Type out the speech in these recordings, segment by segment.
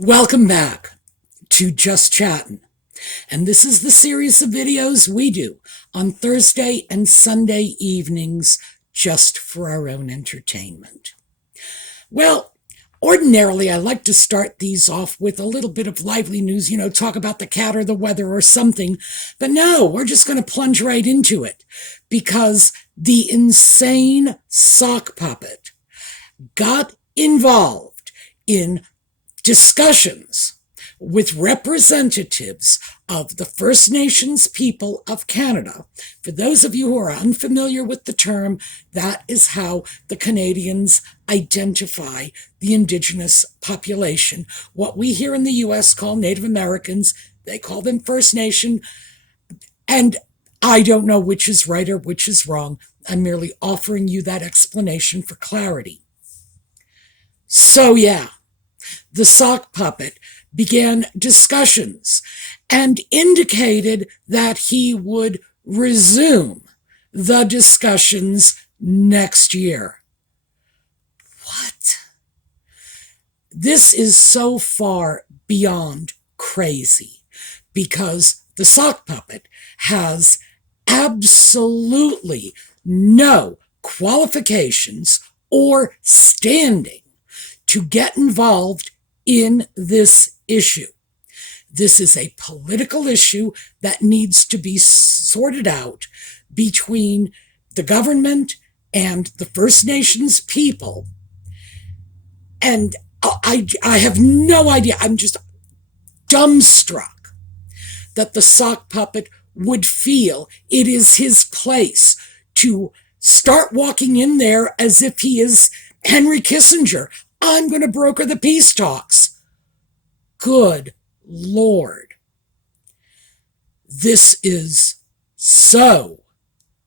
Welcome back to Just Chattin', and this is the series of videos we do on Thursday and Sunday evenings just for our own entertainment. Well, ordinarily I like to start these off with a little bit of lively news, talk about the cat or the weather or something, but no, we're just going to plunge right into it because the insane sock puppet got involved in discussions with representatives of the First Nations people of Canada. For those of you who are unfamiliar with the term, that is how the Canadians identify the Indigenous population. What we here in the U.S. call Native Americans, they call them First Nation. And I don't know which is right or which is wrong. I'm merely offering you that explanation for clarity. So yeah, the sock puppet began discussions and indicated that he would resume the discussions next year. What? This is so far beyond crazy because the sock puppet has absolutely no qualifications or standing to get involved in this issue. This is a political issue that needs to be sorted out between the government and the First Nations people. And I have no idea. I'm just dumbstruck that the sock puppet would feel it is his place to start walking in there as if he is Henry Kissinger. I'm going to broker the peace talks. Good Lord. This is so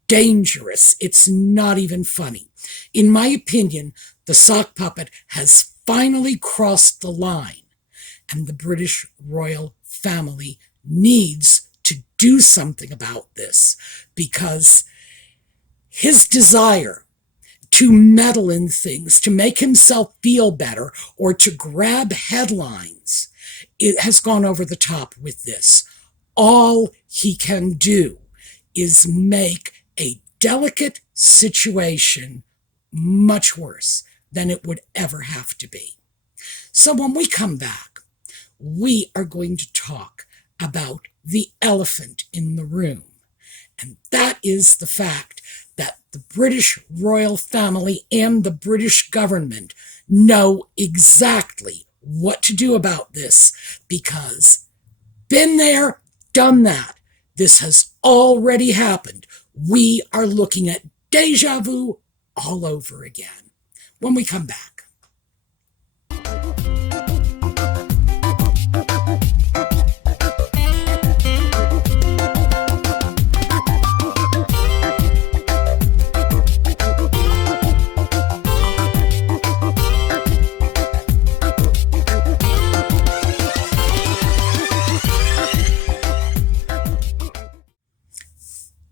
dangerous. It's not even funny. In my opinion, the sock puppet has finally crossed the line, and the British royal family needs to do something about this because his desire to meddle in things, to make himself feel better, or to grab headlines, it has gone over the top with this. All he can do is make a delicate situation much worse than it would ever have to be. So when we come back, we are going to talk about the elephant in the room, and that is the fact that the British royal family and the British government know exactly what to do about this because been there, done that. This has already happened. We are looking at déjà vu all over again when we come back.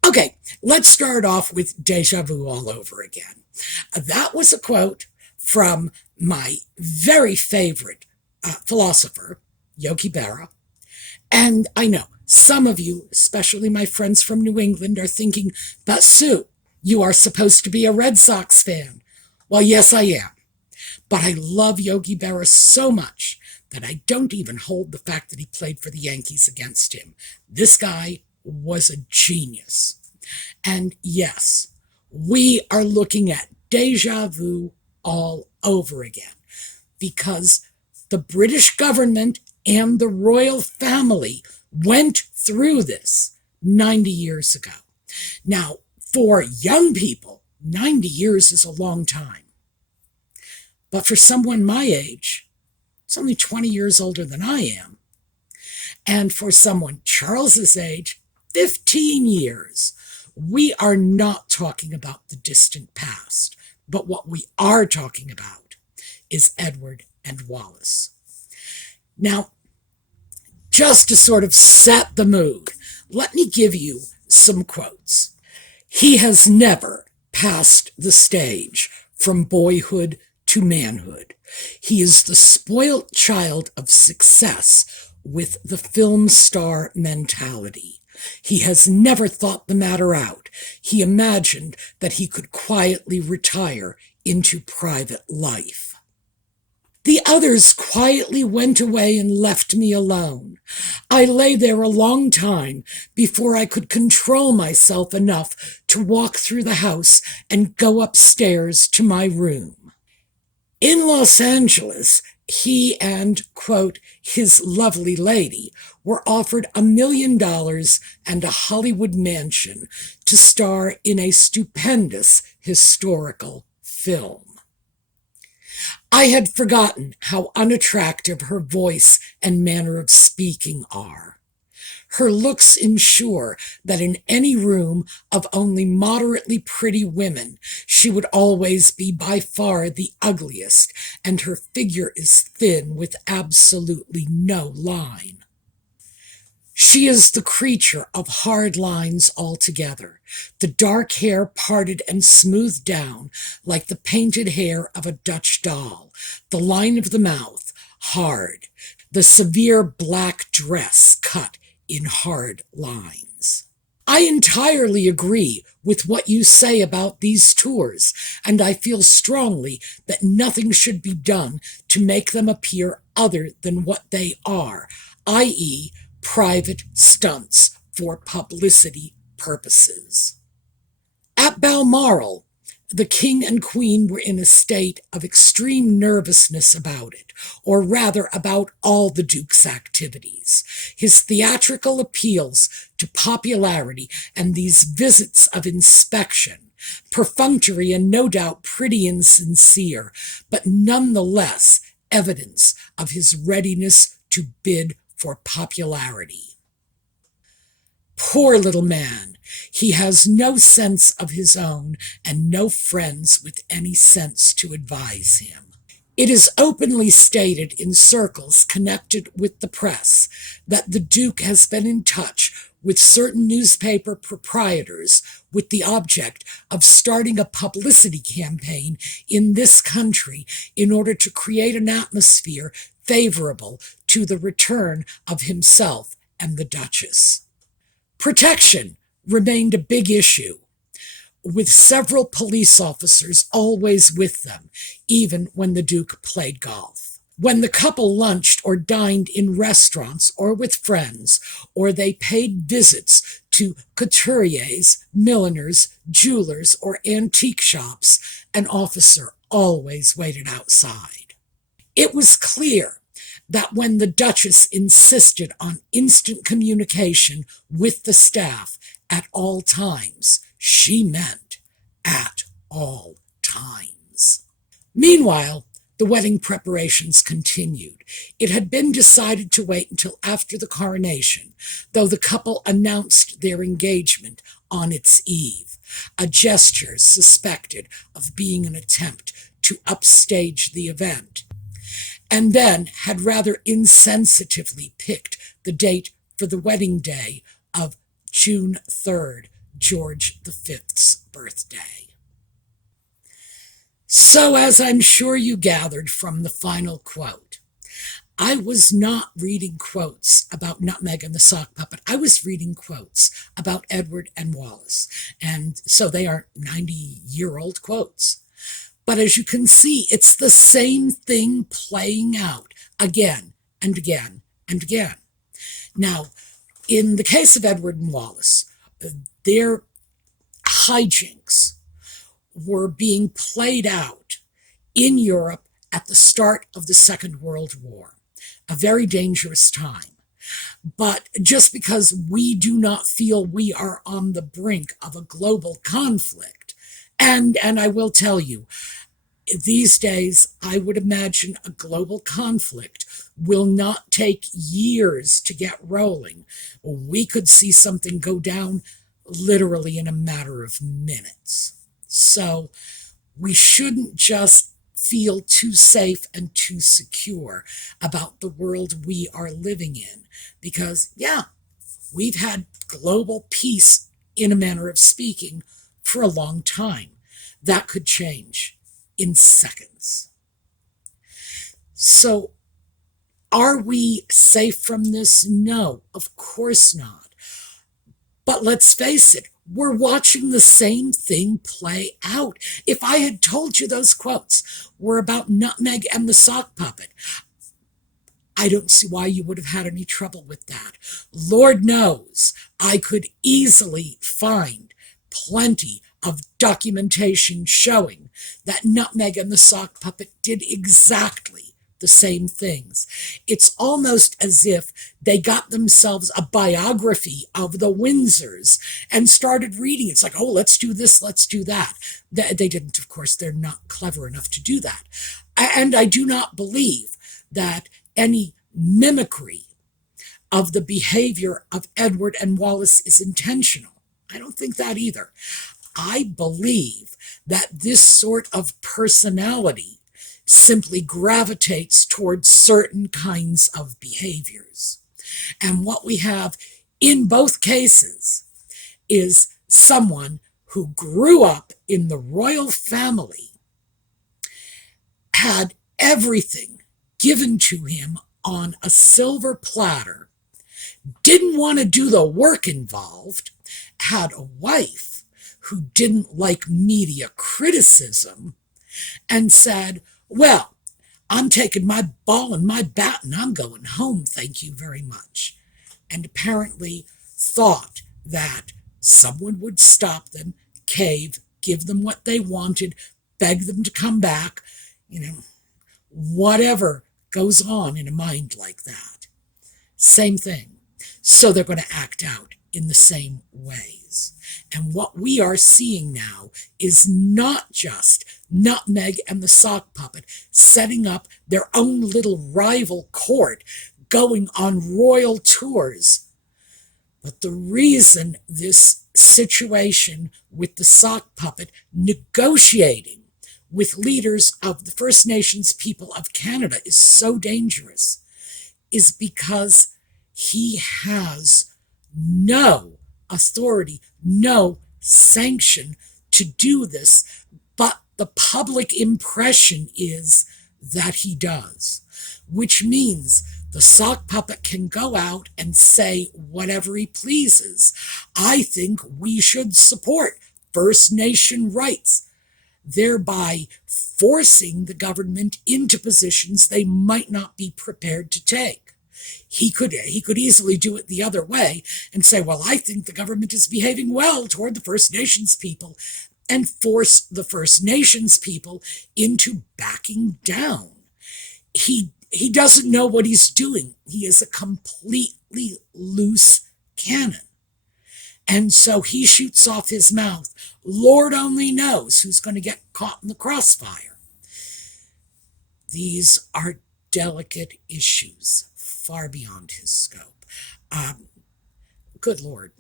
Okay, let's start off with déjà vu all over again. That was a quote from my very favorite philosopher, Yogi Berra. And I know some of you, especially my friends from New England, are thinking, but Sue, you are supposed to be a Red Sox fan. Well, yes, I am. But I love Yogi Berra so much that I don't even hold the fact that he played for the Yankees against him. This guy was a genius. And yes, we are looking at déjà vu all over again because the British government and the royal family went through this 90 years ago. Now, for young people, 90 years is a long time. But for someone my age, it's only 20 years older than I am. And for someone Charles's age, 15 years. We are not talking about the distant past, but what we are talking about is Edward and Wallis. Now, just to sort of set the mood, let me give you some quotes. He has never passed the stage from boyhood to manhood. He is the spoilt child of success with the film star mentality. He has never thought the matter out. He imagined that he could quietly retire into private life. The others quietly went away and left me alone. I lay there a long time before I could control myself enough to walk through the house and go upstairs to my room. In Los Angeles, he and, quote, his lovely lady were offered $1 million and a Hollywood mansion to star in a stupendous historical film. I had forgotten how unattractive her voice and manner of speaking are. Her looks ensure that in any room of only moderately pretty women, she would always be by far the ugliest, and her figure is thin with absolutely no line. She is the creature of hard lines altogether, the dark hair parted and smoothed down like the painted hair of a Dutch doll, the line of the mouth hard, the severe black dress cut in hard lines. I entirely agree with what you say about these tours, and I feel strongly that nothing should be done to make them appear other than what they are, i.e., private stunts for publicity purposes. At Balmoral, the king and queen were in a state of extreme nervousness about it, or rather about all the Duke's activities. His theatrical appeals to popularity and these visits of inspection, perfunctory and no doubt pretty insincere, but nonetheless evidence of his readiness to bid for popularity. Poor little man, he has no sense of his own and no friends with any sense to advise him. It is openly stated in circles connected with the press that the Duke has been in touch with certain newspaper proprietors with the object of starting a publicity campaign in this country in order to create an atmosphere favorable to the return of himself and the Duchess. Protection remained a big issue, with several police officers always with them, even when the Duke played golf. When the couple lunched or dined in restaurants or with friends, or they paid visits to couturiers, milliners, jewelers, or antique shops, an officer always waited outside. It was clear that when the Duchess insisted on instant communication with the staff at all times, she meant at all times. Meanwhile, the wedding preparations continued. It had been decided to wait until after the coronation, though the couple announced their engagement on its eve, a gesture suspected of being an attempt to upstage the event, and then had rather insensitively picked the date for the wedding day of June 3rd, George V's birthday. So, as I'm sure you gathered from the final quote, I was not reading quotes about Nutmeg and the Sock Puppet. I was reading quotes about Edward and Wallis, and so they are 90-year-old quotes. But as you can see, it's the same thing playing out again and again and again. Now, in the case of Edward and Wallis, their hijinks were being played out in Europe at the start of the Second World War, a very dangerous time. But just because we do not feel we are on the brink of a global conflict, and I will tell you, these days, I would imagine a global conflict will not take years to get rolling. We could see something go down literally in a matter of minutes. So we shouldn't just feel too safe and too secure about the world we are living in. Because, yeah, we've had global peace, in a manner of speaking, for a long time. That could change in seconds. So are we safe from this? No, of course not. But let's face it, we're watching the same thing play out. If I had told you those quotes were about Nutmeg and the sock puppet, I don't see why you would have had any trouble with that. Lord knows I could easily find plenty of documentation showing that Nutmeg and the sock puppet did exactly the same things. It's almost as if they got themselves a biography of the Windsors and started reading. It's like, oh, let's do this, let's do that. They didn't, of course, they're not clever enough to do that. And I do not believe that any mimicry of the behavior of Edward and Wallis is intentional. I don't think that either. I believe that this sort of personality simply gravitates towards certain kinds of behaviors. And what we have in both cases is someone who grew up in the royal family, had everything given to him on a silver platter, didn't want to do the work involved, had a wife who didn't like media criticism, and said, well, I'm taking my ball and my bat and I'm going home, thank you very much. And apparently thought that someone would stop them, cave, give them what they wanted, beg them to come back, whatever goes on in a mind like that. Same thing. So they're going to act out in the same ways. And what we are seeing now is not just Nutmeg and the sock puppet setting up their own little rival court, going on royal tours. But the reason this situation with the sock puppet negotiating with leaders of the First Nations people of Canada is so dangerous is because he has no authority, no sanction to do this, but the public impression is that he does, which means the sock puppet can go out and say whatever he pleases. I think we should support First Nation rights, thereby forcing the government into positions they might not be prepared to take. He could easily do it the other way and say, well, I think the government is behaving well toward the First Nations people, and force the First Nations people into backing down. He doesn't know what he's doing. He is a completely loose cannon. And so he shoots off his mouth. Lord only knows who's going to get caught in the crossfire. These are delicate issues, far beyond his scope. Good Lord.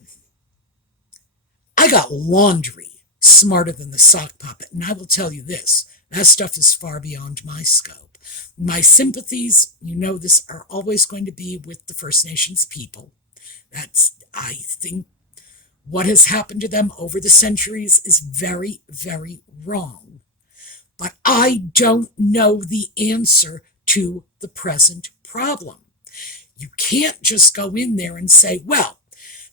I got laundry smarter than the sock puppet, and I will tell you this, that stuff is far beyond my scope. My sympathies, this, are always going to be with the First Nations people. I think what has happened to them over the centuries is very, very wrong. But I don't know the answer to the present problem. You can't just go in there and say, well,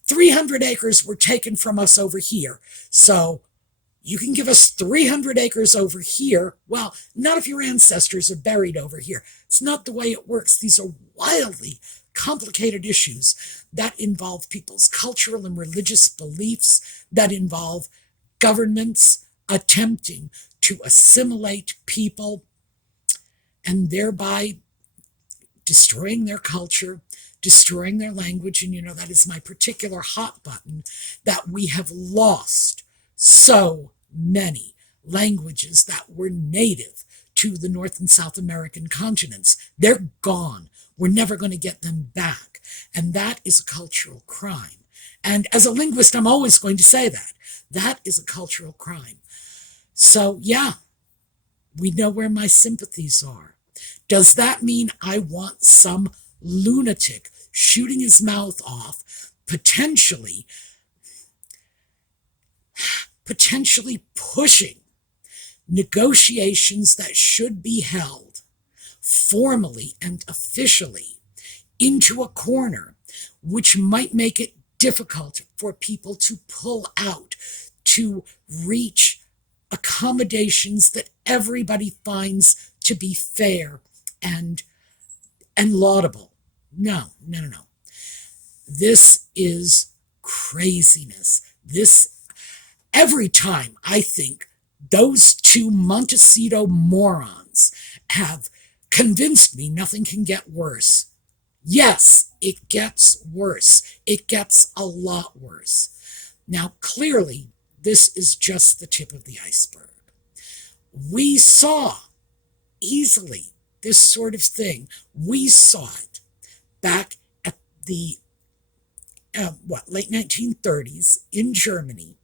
300 acres were taken from us over here, so you can give us 300 acres over here. Well, not if your ancestors are buried over here. It's not the way it works. These are wildly complicated issues that involve people's cultural and religious beliefs, that involve governments attempting to assimilate people and thereby destroying their culture, destroying their language. And that is my particular hot button, that we have lost so many languages that were native to the North and South American continents. They're gone. We're never going to get them back. And that is a cultural crime. And as a linguist, I'm always going to say that. That is a cultural crime. So, yeah, we know where my sympathies are. Does that mean I want some lunatic shooting his mouth off, potentially pushing negotiations that should be held formally and officially into a corner, which might make it difficult for people to pull out, to reach accommodations that everybody finds to be fair and laudable. No. This is craziness. Every time I think those two Montecito morons have convinced me nothing can get worse. Yes, it gets worse. It gets a lot worse. Now, clearly, this is just the tip of the iceberg. We saw easily this sort of thing. We saw it back at the late 1930s in Germany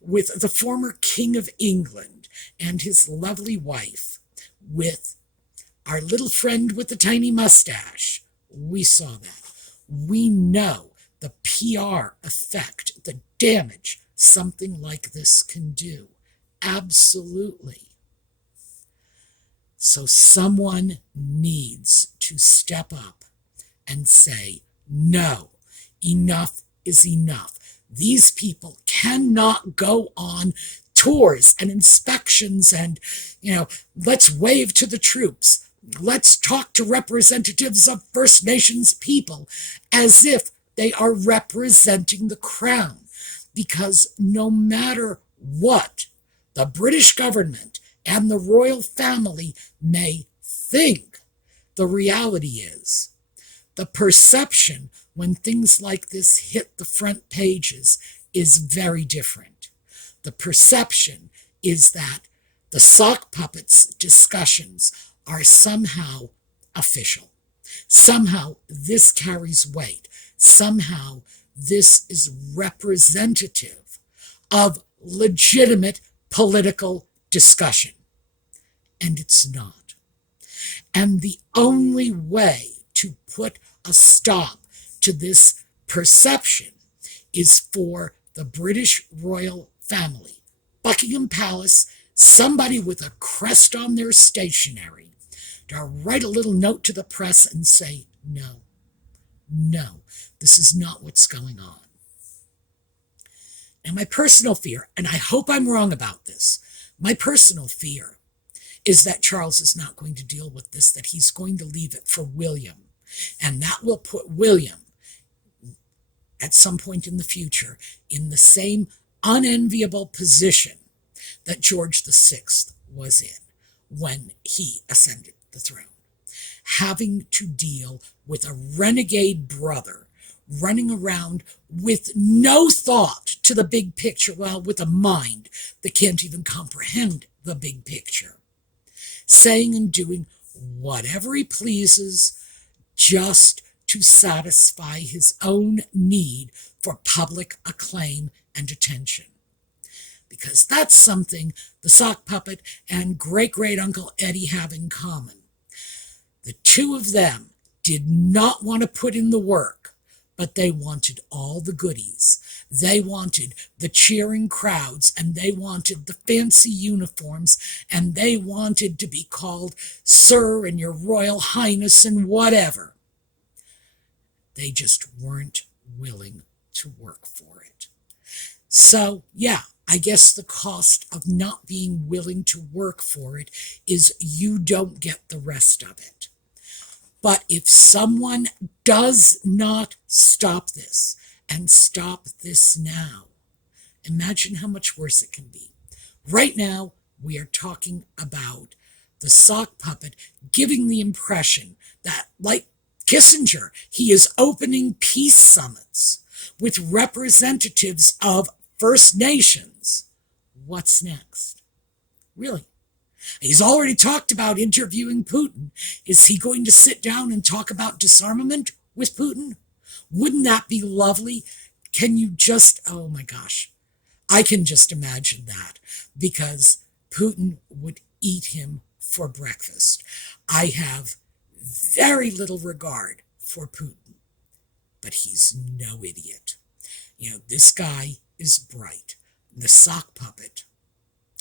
with the former King of England and his lovely wife, with our little friend with the tiny mustache. We saw that. We know the PR effect, the damage something like this can do. Absolutely. So someone needs to step up and say, no, enough is enough. These people cannot go on tours and inspections and, let's wave to the troops. Let's talk to representatives of First Nations people as if they are representing the crown. Because no matter what the British government and the royal family may think, the reality is, the perception when things like this hit the front pages is very different. The perception is that the sock puppets discussions are somehow official. Somehow this carries weight. Somehow this is representative of legitimate political discussion. And it's not. And the only way to put a stop to this perception is for the British royal family, Buckingham Palace, somebody with a crest on their stationery, to write a little note to the press and say, no, this is not what's going on. And my personal fear, and I hope I'm wrong about this, my personal fear is that Charles is not going to deal with this, that he's going to leave it for William. And that will put William, at some point in the future, in the same unenviable position that George VI was in when he ascended the throne. Having to deal with a renegade brother running around with no thought to the big picture, with a mind that can't even comprehend the big picture. Saying and doing whatever he pleases just to satisfy his own need for public acclaim and attention. Because that's something the sock puppet and great-great-uncle Eddie have in common. The two of them did not want to put in the work, but they wanted all the goodies. They wanted the cheering crowds, and they wanted the fancy uniforms, and they wanted to be called Sir and Your Royal Highness and whatever. They just weren't willing to work for it. So, I guess the cost of not being willing to work for it is you don't get the rest of it. But if someone does not stop this, and stop this now, imagine how much worse it can be. Right now, we are talking about the sock puppet giving the impression that, like Kissinger, he is opening peace summits with representatives of First Nations. What's next? Really? He's already talked about interviewing Putin. Is he going to sit down and talk about disarmament with Putin? Wouldn't that be lovely? Can you just, oh my gosh, I can just imagine that, because Putin would eat him for breakfast. I have very little regard for Putin, but he's no idiot. This guy is bright. The sock puppet,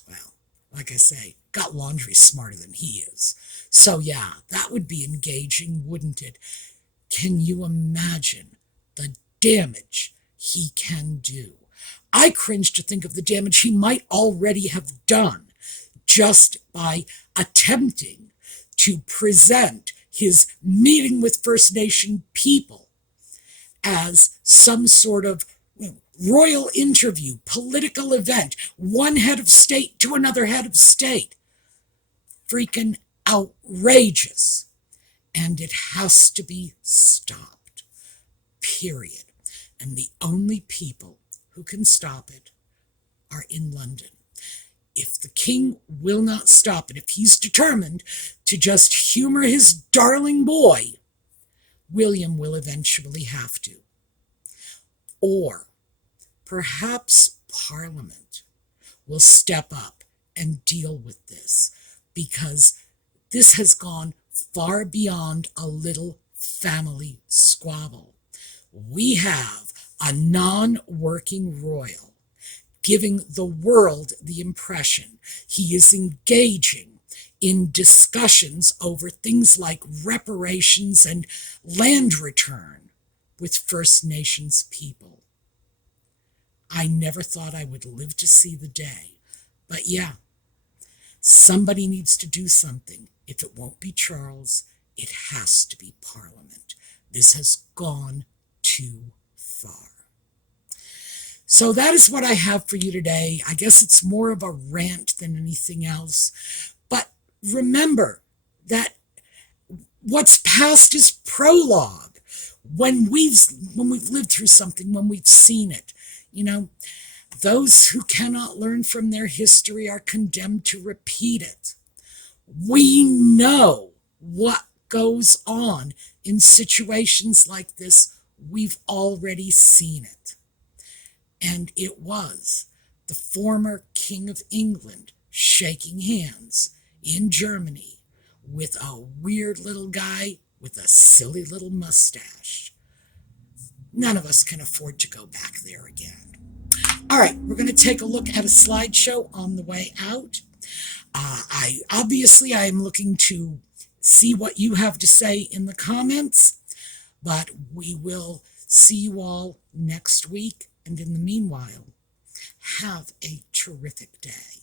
well, like I say, got laundry smarter than he is. So yeah, that would be engaging, wouldn't it? Can you imagine the damage he can do? I cringe to think of the damage he might already have done just by attempting to present his meeting with First Nation people as some sort of royal interview, political event, one head of state to another head of state. Freaking outrageous. And it has to be stopped. Period. And the only people who can stop it are in London. If the king will not stop it, if he's determined to just humor his darling boy, William will eventually have to. Or perhaps Parliament will step up and deal with this, because this has gone far beyond a little family squabble. We have a non-working royal giving the world the impression he is engaging in discussions over things like reparations and land return with First Nations people. I never thought I would live to see the day, but yeah, somebody needs to do something. If it won't be Charles, it has to be Parliament. This has gone too far. So that is what I have for you today. I guess it's more of a rant than anything else. But remember that what's past is prologue. When we've lived through something, when we've seen it, those who cannot learn from their history are condemned to repeat it. We know what goes on in situations like this. We've already seen it. And it was the former King of England shaking hands in Germany with a weird little guy with a silly little mustache. None of us can afford to go back there again. All right, we're going to take a look at a slideshow on the way out. I am looking to see what you have to say in the comments, but we will see you all next week. And in the meanwhile, have a terrific day.